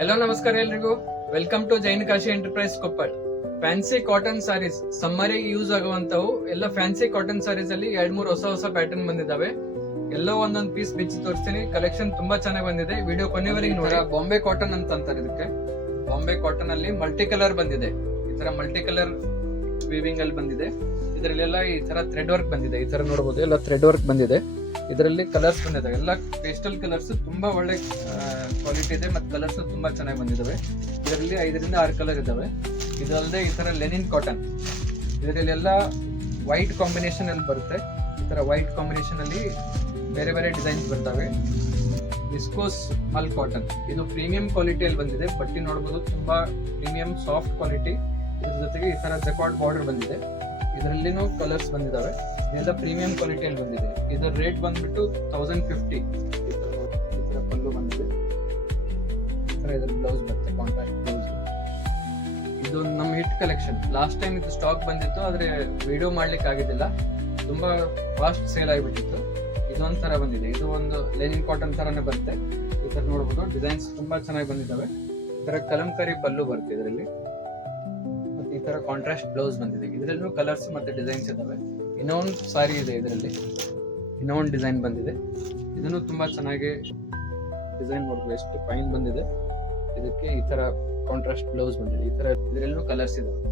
Hello ನಮಸ್ಕಾರ ಎಲ್ರಿಗೂ. Welcome to Jain Kashi enterprise Koppal. Fancy cotton saris, ಸಮ್ಮರಿಗೆ ಯೂಸ್ ಆಗುವಂತವು ಎಲ್ಲ ಫ್ಯಾನ್ಸಿ ಕಾಟನ್ ಸಾರೀಸ್ ಅಲ್ಲಿ 2-3 ಹೊಸ ಪ್ಯಾಟರ್ನ್ ಬಂದಿದ್ದಾವೆ. ಎಲ್ಲೋ ಒಂದೊಂದು ಪೀಸ್ ಬಿಚ್ಚಿ ತೋರಿಸ್ತೀನಿ. ಕಲೆಕ್ಷನ್ ತುಂಬಾ ಚೆನ್ನಾಗಿ ಬಂದಿದೆ. ವಿಡಿಯೋ ಕೊನೆವರೆಗೆ ನೋಡಿ. ಬಾಂಬೆ ಕಾಟನ್ ಅಂತ ಅಂತಾರೆ ಇದಕ್ಕೆ. ಬಾಂಬೆ ಕಾಟನ್ ಅಲ್ಲಿ ಮಲ್ಟಿ ಕಲರ್ ಬಂದಿದೆ. ಈ ತರ ಮಲ್ಟಿ ಕಲರ್ ವೀವಿಂಗ್ ಅಲ್ಲಿ ಬಂದಿದೆ. ಇದರಲ್ಲೆಲ್ಲ ಈ ತರ ಥ್ರೆಡ್ ವರ್ಕ್ ಬಂದಿದೆ. ಈ ತರ ನೋಡಬಹುದು, ಎಲ್ಲ ಥ್ರೆಡ್ ವರ್ಕ್ ಬಂದಿದೆ. ಇದರಲ್ಲಿ ಕಲರ್ಸ್ ಬಂದಿದ್ದಾವೆ, ಎಲ್ಲ ಪೇಸ್ಟಲ್ ಕಲರ್ಸ್. ತುಂಬಾ ಒಳ್ಳೆ ಕ್ವಾಲಿಟಿ ಇದೆ ಮತ್ತು ಕಲರ್ಸ್ ತುಂಬಾ ಚೆನ್ನಾಗಿ ಬಂದಿದ್ದಾವೆ. ಇದರಲ್ಲಿ 5ರಿಂದ 6 ಕಲರ್ ಇದಾವೆ. ಇದಲ್ಲದೆ ಈ ತರ ಲೆನಿನ್ ಕಾಟನ್, ಇದರಲ್ಲಿ ಎಲ್ಲ ವೈಟ್ ಕಾಂಬಿನೇಷನ್ ಅಲ್ಲಿ ಬರುತ್ತೆ. ಈ ತರ ವೈಟ್ ಕಾಂಬಿನೇಷನ್ ಅಲ್ಲಿ ಬೇರೆ ಬೇರೆ ಡಿಸೈನ್ಸ್ ಬರ್ತವೆ. ವಿಸ್ಕೋಸ್ ಮಲ್ ಕಾಟನ್, ಇದು ಪ್ರೀಮಿಯಂ ಕ್ವಾಲಿಟಿಯಲ್ಲಿ ಬಂದಿದೆ. ಬಟ್ಟೆ ನೋಡಬಹುದು, ತುಂಬಾ ಪ್ರೀಮಿಯಂ ಸಾಫ್ಟ್ ಕ್ವಾಲಿಟಿ. ಇದ್ರ ಜೊತೆಗೆ ಈ ತರ ಜಕಾರ್ಡ್ ಬಾರ್ಡರ್ ಬಂದಿದೆ. ಇದರಲ್ಲಿನೂ ಕಲರ್ಸ್ ಬಂದಿದಾವೆ. ಇದೆಲ್ಲ ಪ್ರೀಮಿಯಂ ಕ್ವಾಲಿಟಿಯಲ್ಲಿ ಬಂದಿದೆ. ಇದರ ರೇಟ್ ಬಂದ್ಬಿಟ್ಟು 1050. ಈ ತರ ಪಲ್ಲು ಬಂದಿದೆ. ಈ ತರ ಇದರ ಬ್ಲೌಸ್ ಬರುತ್ತೆ, ಕಾಂಟ್ರಾಸ್ಟ್ ಬ್ಲೌಸ್. ಇದು ನಮ್ಮ ಹಿಟ್ ಕಲೆಕ್ಷನ್. ಲಾಸ್ಟ್ ಟೈಮ್ ಇದು ಸ್ಟಾಕ್ ಬಂದಿತ್ತು, ಆದ್ರೆ ವಿಡಿಯೋ ಮಾಡ್ಲಿಕ್ಕೆ ಆಗಿದ್ದಿಲ್ಲ. ತುಂಬಾ ಫಾಸ್ಟ್ ಸೇಲ್ ಆಗಿಬಿಟ್ಟಿತ್ತು. ಇದೊಂಥರ ಬಂದಿದೆ. ಇದು ಒಂದು ಲೆನಿನ್ ಕಾಟನ್ ತರನೇ ಬರುತ್ತೆ. ಈ ತರ ನೋಡಬಹುದು, ಡಿಸೈನ್ಸ್ ತುಂಬಾ ಚೆನ್ನಾಗಿ ಬಂದಿದ್ದಾವೆ. ಈ ತರ ಕಲಂಕಾರಿ ಪಲ್ಲು ಬರುತ್ತೆ ಇದರಲ್ಲಿ. ಮತ್ತೆ ಈ ತರ ಕಾಂಟ್ರಾಸ್ಟ್ ಬ್ಲೌಸ್ ಬಂದಿದೆ. ಇದರಲ್ಲೂ ಕಲರ್ಸ್ ಮತ್ತೆ ಡಿಸೈನ್ಸ್ ಇದಾವೆ. ಇನ್ನೊಂದು ಸಾರಿ ಇದೆ, ಇದರಲ್ಲಿ ಇನ್ನೊಂದು ಡಿಸೈನ್ ಬಂದಿದೆ. ಇದನ್ನು ತುಂಬಾ ಚೆನ್ನಾಗಿ ಡಿಸೈನ್ ನೋಡ್ಬೋದು, ಎಷ್ಟು ಫೈನ್ ಬಂದಿದೆ. ಇದಕ್ಕೆ ಈ ತರ ಕಾಂಟ್ರಾಸ್ಟ್ ಬ್ಲೌಸ್ ಬಂದಿದೆ. ಈ ತರ ಇದರಲ್ಲೂ ಕಲರ್ಸ್ ಇದಾವೆ.